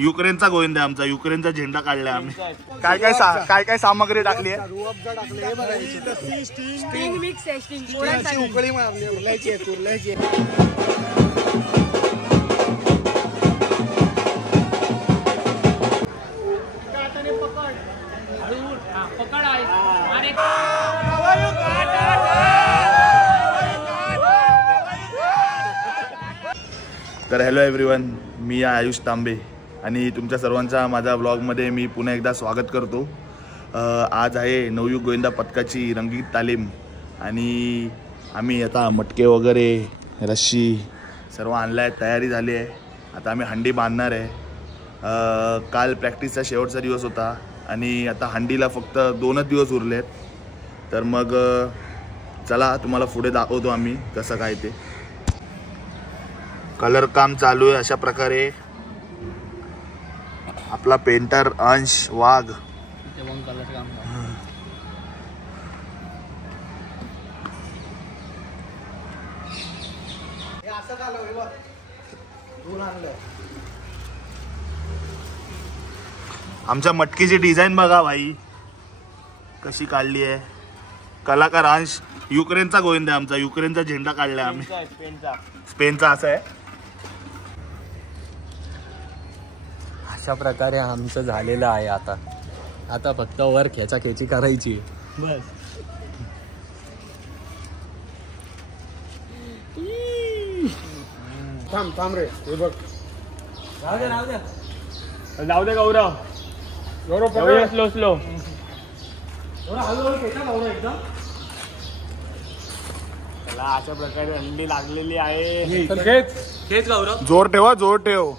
युक्रेनचा गोविंदा आमचा, युक्रेनचा झेंडा काढलाय आम्ही. काय काय सामग्री टाकली आहे? तर हॅलो एव्हरीवन, मी आयुष तांबे आणि तुमच्या सर्वांचा माझ्या ब्लॉगमध्ये मी पुन्हा एकदा स्वागत करतो. आज आहे नवयुग गोविंदा पथकाची रंगीत तालीम आणि आम्ही आता मटके वगैरे रस्सी सर्व आणलं आहे, तयारी झाली आहे. आता आम्ही हंडी बांधणार आहे. काल प्रॅक्टिसचा शेवटचा दिवस होता आणि आता हंडीला फक्त 2च दिवस उरलेत. तर मग चला तुम्हाला पुढे दाखवतो आम्ही कसं काय ते. कलर काम चालू आहे. अशा प्रकारे आपला पेंटर अंश वाघ आमच्या मटकीची डिझाईन बघा भाई कशी काढली आहे. कलाकार अंश, युक्रेनचा गोविंदा आहे आमचा, युक्रेनचा झेंडा काढलाय आम्ही. स्पेनचा असा आहे. अशा प्रकारे आमचं झालेलं आहे. आता फक्त वर खेचाखेची करायची बस. थांब रे, हे बघ. जाऊ दे गौरव. स्लो स्लो अशा प्रकारे हंडी लागलेली आहे. खेच गौरव, जोर ठेवा, जोर ठेव.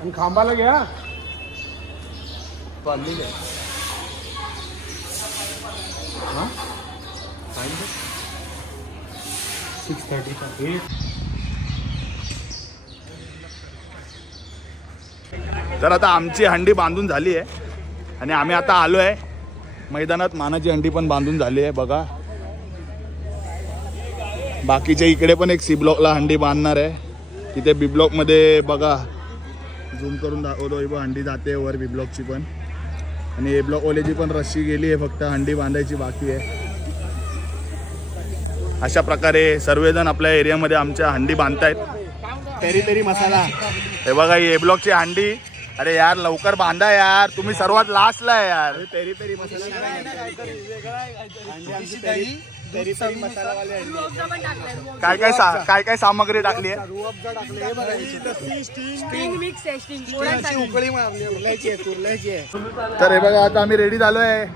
आणि खांबाला घ्या. तर आता आमची हंडी बांधून झाली आहे आणि आम्ही आता आलो आहे मैदानात. मानाची हंडी पण बांधून झाली आहे बघा. बाकीच्या इकडे पण एक सी ब्लॉकला हंडी बांधणार आहे. तिथे बी ब्लॉकमध्ये बघा, झूम करून दाखवतो. हंडी जाते वर बी ब्लॉकची पण. आणि ए ब्लॉक ओलेची पण रस्सी गेली आहे, फक्त हंडी बांधायची बाकी आहे. अशा प्रकारे सर्वजण आपल्या एरियामध्ये आमच्या हंडी बांधतायत. पेरी पेरी मसाला हे बघा, ही ए ब्लॉकची हंडी. अरे यार लवकर बांधा यार, तुम्ही सर्वात लास्टला आहे यार. पेरी पेरी मसाला काय काय सामग्री टाकली आहे? तर हे बघा, आता आम्ही रेडी झालो आहे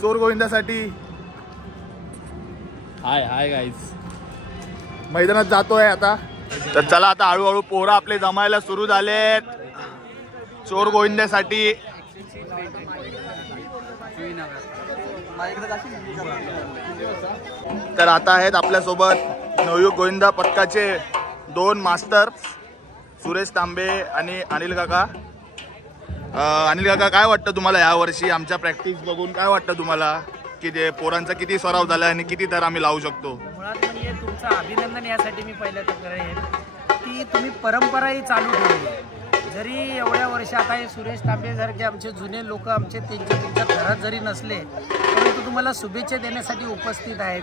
चोर गोविंदासाठी. हाय गाईज, मैदानात जातोय आता. तर चला आता हळूहळू पोरं आपले जमायला सुरू झालेत चोर गोविंद्यासाठी. तर आता आहेत आपल्यासोबत नवयुग गोविंदा पथकाचे 2 मास्टर, सुरेश तांबे आणि अनिल काका. अनिल काका, काय वाटतं तुम्हाला या वर्षी आमच्या प्रॅक्टिस बघून? काय वाटतं तुम्हाला की ते पोरांचा किती सराव झाला आणि किती तर आम्ही लावू शकतो? मुळात म्हणजे तुमचं अभिनंदन यासाठी मी पहिलं तर करेन की तुम्ही परंपराही चालू ठेवली. जरी एवढ्या वर्ष आता हे सुरेश तांबेसारखे आमचे जुने लोक आमचे तुमच्या घरात जरी नसले परंतु तुम्हाला शुभेच्छा देण्यासाठी उपस्थित आहेत.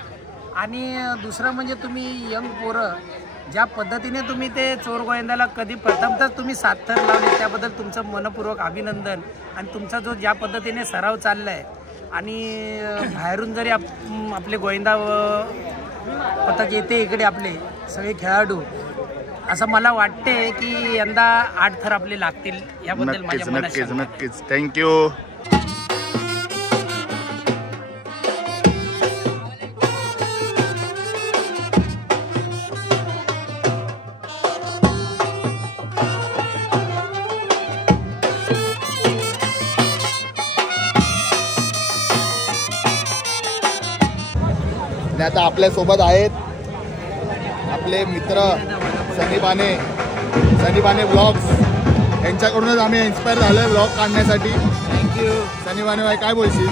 आणि दुसरं म्हणजे तुम्ही यंग पोरं ज्या पद्धतीने तुम्ही ते चोर गोविंदाला कधी प्रथमतच तुम्ही साथ थर लावले त्याबद्दल तुमचं मनपूर्वक अभिनंदन. आणि तुमचा जो ज्या पद्धतीने सराव चालला आहे आणि बाहेरून जरी आपले गोविंदा पथक येते इकडे आपले सगळे खेळाडू, असं मला वाटते की यंदा 8 थर आपले लागतील. याबद्दल माझ्या मनात नक्कीच नक्कीच. थँक्यू. आता आपल्या सोबत आहेत आपले मित्र सनी बाने ब्लॉग्स. यांच्याकडूनच आम्ही इन्स्पायर झालोय ब्लॉग काढण्यासाठी. थँक्यू. सनी बाने भाई, काय बोलशील?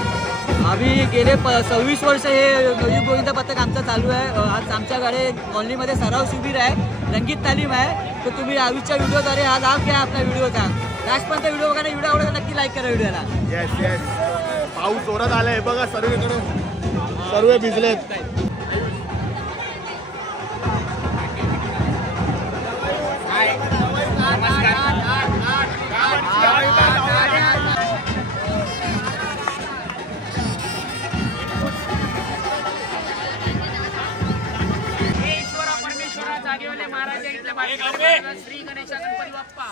आम्ही गेले 26 वर्ष हे नवयुग गोविंदा पथक आमचं चालू आहे. आज आमच्याकडे कॉलनीमध्ये सराव शिबिर आहे, रंगीत तालीम आहे. तर तुम्ही आयुषच्या व्हिडिओद्वारे हा लाभ घ्या आपल्या व्हिडिओचा. लास्टपर्यंत व्हिडिओ बघा, व्हिडिओ आवडला नक्की लाईक करा व्हिडिओला. Yes yes. पाऊस जोरात आलाय बघा, सर्व भिजलेत. श्री गणेश गणपती बाप्पा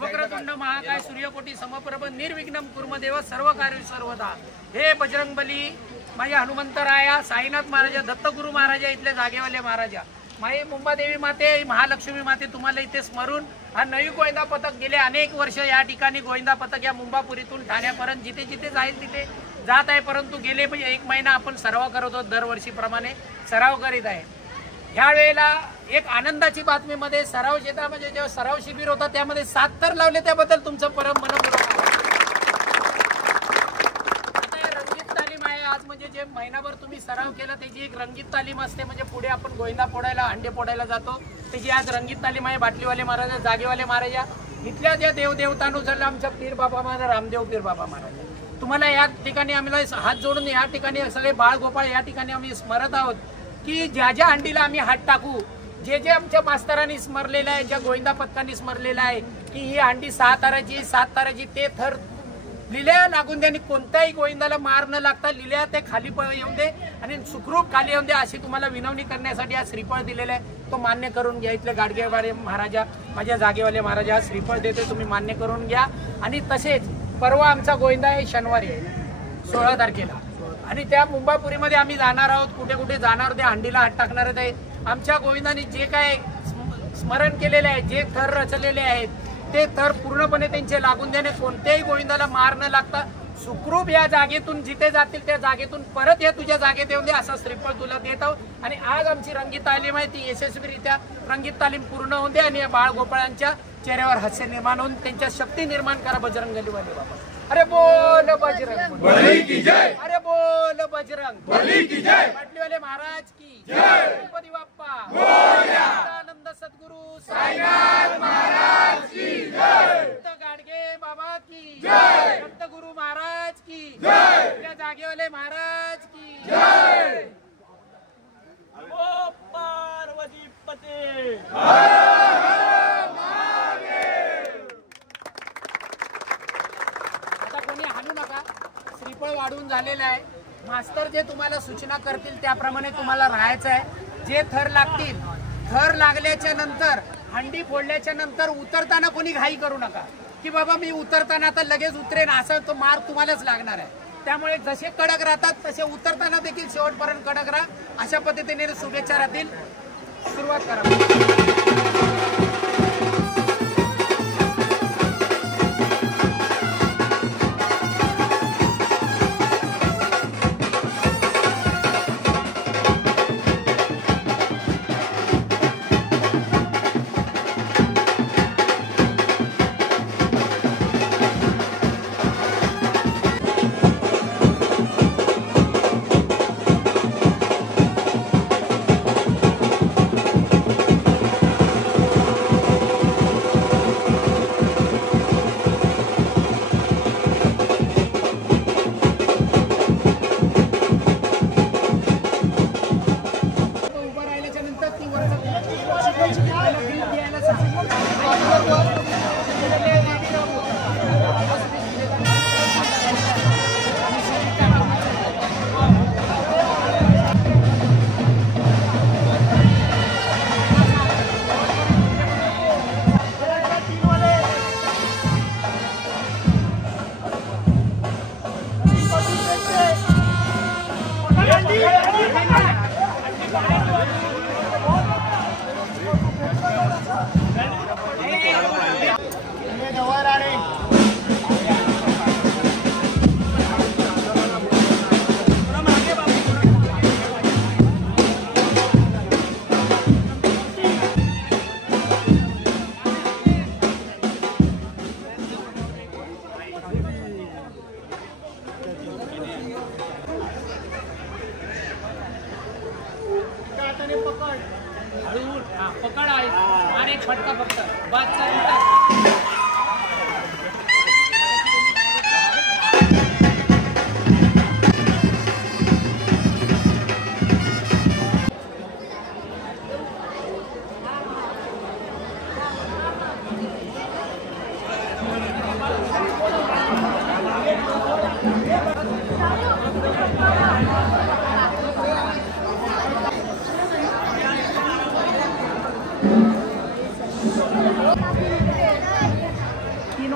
वक्रतुंड महाकाय सूर्यकोटी समप्रभ निर्विघ्नम कुर्मदेव सर्व कार्य सर्वदा. हे बजरंगबली, माझ्या हनुमंतराया, साईनाथ महाराजा, दत्तगुरु महाराजा, इथले जागेवाले महाराजा, माई मुंबादेवी माते, महालक्ष्मी माते, तुम्हाला इथे स्मरून हा नवी गोविंदा पथक गेले अनेक वर्ष या ठिकाणी गोविंदा पथक या मुंबापुरीतून ठाण्यापर्यंत जिथे जिथे जाईल तिथे जात आहे. परंतु गेले 1 महिना आपण सराव करत आहोत, दरवर्षीप्रमाणे सराव करीत आहे. ह्या वेळेला एक आनंदाची बातमीमध्ये सराव शेतामध्ये जेव्हा सराव शिबिर होता त्यामध्ये 7 तर लावले, त्याबद्दल तुमचं मनपूर्वक. आता रंगीत तालीम आहे आज, म्हणजे जे महिनाभर तुम्ही सराव केला त्याची एक रंगीत तालीम असते. म्हणजे पुढे आपण गोविंदा फोडायला, अंडे फोडायला जातो, त्याची आज रंगीत तालीम आहे. बाटलीवाले महाराजा, जागेवाले महाराजा, इथल्या ज्या देवदेवतानुसार आमच्या पीर बाबा महाराज, रामदेव पीर बाबा महाराज, तुम्हाला या ठिकाणी आम्हाला हात जोडून या ठिकाणी सगळे बाळगोपाळ या ठिकाणी आम्ही स्मरत आहोत की ज्या ज्या हंडीला आम्ही हात टाकू, जे जे आमच्या मास्तरांनी स्मरलेलं आहे, ज्या गोविंदा पथकांनी स्मरलेलं आहे की ही हंडी 6 ताराची 7 ताराची, ते थर लिल्या लागून द्या, कोणत्याही गोविंदाला मार न लागता लिल्या ते खाली येऊन दे आणि सुखरूप खाली येऊन दे अशी तुम्हाला विनवणी करण्यासाठी हा श्रीफळ दिलेला आहे. तो मान्य करून घ्या. इथले गाडगेवाले महाराजा, माझ्या जागेवाले महाराजा, हा श्रीफळ देते, तुम्ही मान्य करून घ्या. आणि तसेच परवा आमचा गोविंदा आहे शनिवारी आहे 16 तारखेला, आणि त्या मुंबापुरीमध्ये आम्ही जाणार आहोत. कुठे कुठे जाणार, त्या हंडीला हात टाकणार आहे. आमच्या गोविंदांनी जे काय स्मरण केलेले आहे, जे थर रचलेले आहेत, ते थर पूर्णपणे त्यांचे लागून देणे, कोणत्याही गोविंदाला मार न लागता सुखरूप या जागेतून जिथे जातील त्या जागेतून परत या तुझ्या जागेत येऊन दे असा श्रीफळ तुला देत आहोत. आणि आज आमची रंगीत तालीम आहे ती यशस्वीरित्या रंगीत तालीम पूर्ण होऊन दे आणि या बाळगोपाळांच्या चेहऱ्यावर हास्य निर्माण होऊन त्यांच्या शक्ती निर्माण करा. बजरंगबली बाबा, अरे बोल बजरंग बली की जय, अरे बोल बजरंग बली की जय, बाटलीवाले महाराज की जय, गणपती बाप्पा मोरया, आनंद सद्गुरु साईनाथ महाराज की जय, गाडगे बाबा की जय, संत गुरु महाराज की जय, त्या जागेवाले महाराज की जय. ओ पार्वती पते हालू नका. श्रीफळ वाढून झालेलं आहे. मास्तर जे तुम्हाला सूचना करतील त्याप्रमाणे तुम्हाला राहायचं आहे. जे थर लागतील, थर लागल्याच्या नंतर हंडी फोडल्याच्या नंतर उतरताना कोणी घाई करू नका की बाबा मी उतरताना तर लगेच उतरेन, असा तो मार तुम्हालाच लागणार आहे. त्यामुळे जसे कडक राहतात तसे उतरताना देखील शेवटपर्यंत कडक राहा. अशा पद्धतीने शुभेच्छा राहतील. सुरुवात करा.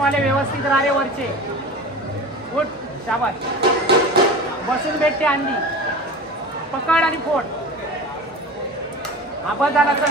वाले व्यवस्थित राहिले वरचे. उठ, शाबास. बसून भेटते अंडी. पकड आणि फोड. आवाज झाला तर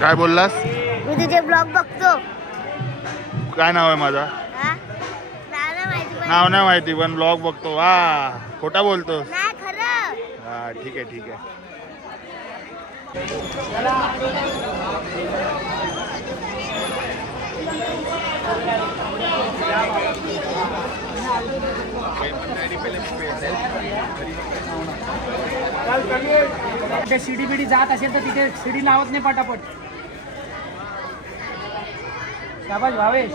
काय बोललास? मी तुझे ब्लॉग बघतो. काय नाव आहे माझा? नाव नाही माहिती पण ब्लॉग बघतो. वा, खोटा बोलतो? नाही, खरं. हा, ठीक आहे ठीक आहे. शिडी बिडी जात असेल तर तिथे शिडी लावत नाही पटापट. शाबास भावेश.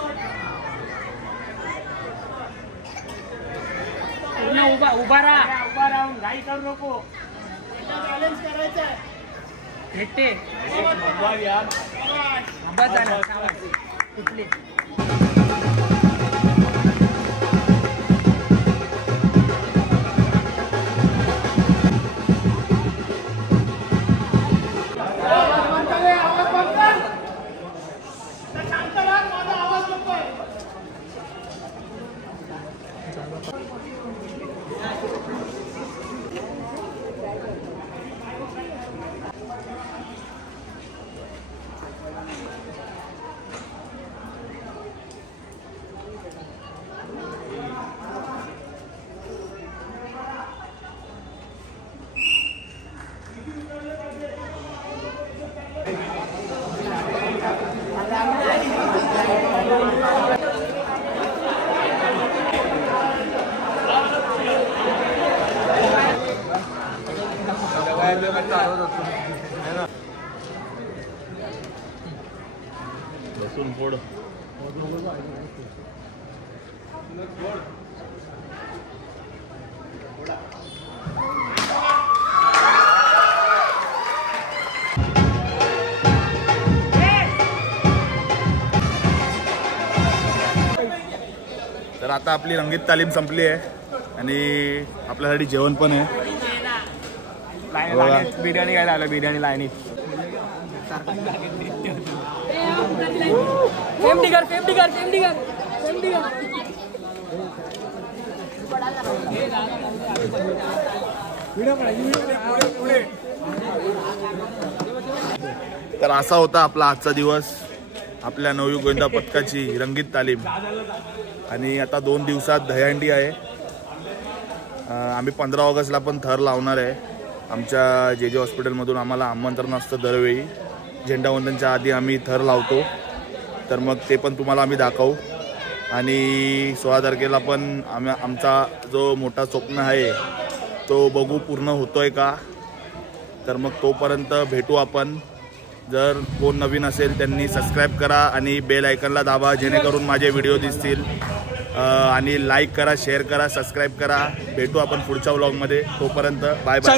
पूर्ण उभा राहून घाई करू नको. भेटते कुठले बसून फोड. तर आता आपली रंगीत तालीम संपली आहे आणि आपल्यासाठी जेवण पण आहे. बिर्याणी घ्यायला आलं. बिर्याणी लाईनीत तर असा होता आपला आजचा दिवस, आपल्या नवयुग गोविंदा पथकाची रंगीत तालीम. आणि आता 2 दिवसात दहीहंडी आहे. आम्ही 15 ऑगस्टला पण थर लावणार आहे. आमच्या जे हॉस्पिटलमधून आम्हाला आमंत्रण असतं दरवेळी, झेंडावंदनच्या आधी आम्ही थर लावतो. तर मग ते पण तुम्हाला आम्ही दाखवू. आणि 16 तारखेला पण आमचा जो मोठा स्वप्न आहे तो बघू पूर्ण होतोय का. तर मग तोपर्यंत भेटू आपण. जर कोण नवीन असेल त्यांनी सबस्क्राईब करा आणि बेल आयकनला दाबा, जेणेकरून माझे व्हिडिओ दिसतील. आणि लाईक करा, शेअर करा, सबस्क्राईब करा. भेटू आपण पुढच्या व्लॉगमध्ये. तोपर्यंत बाय बाय.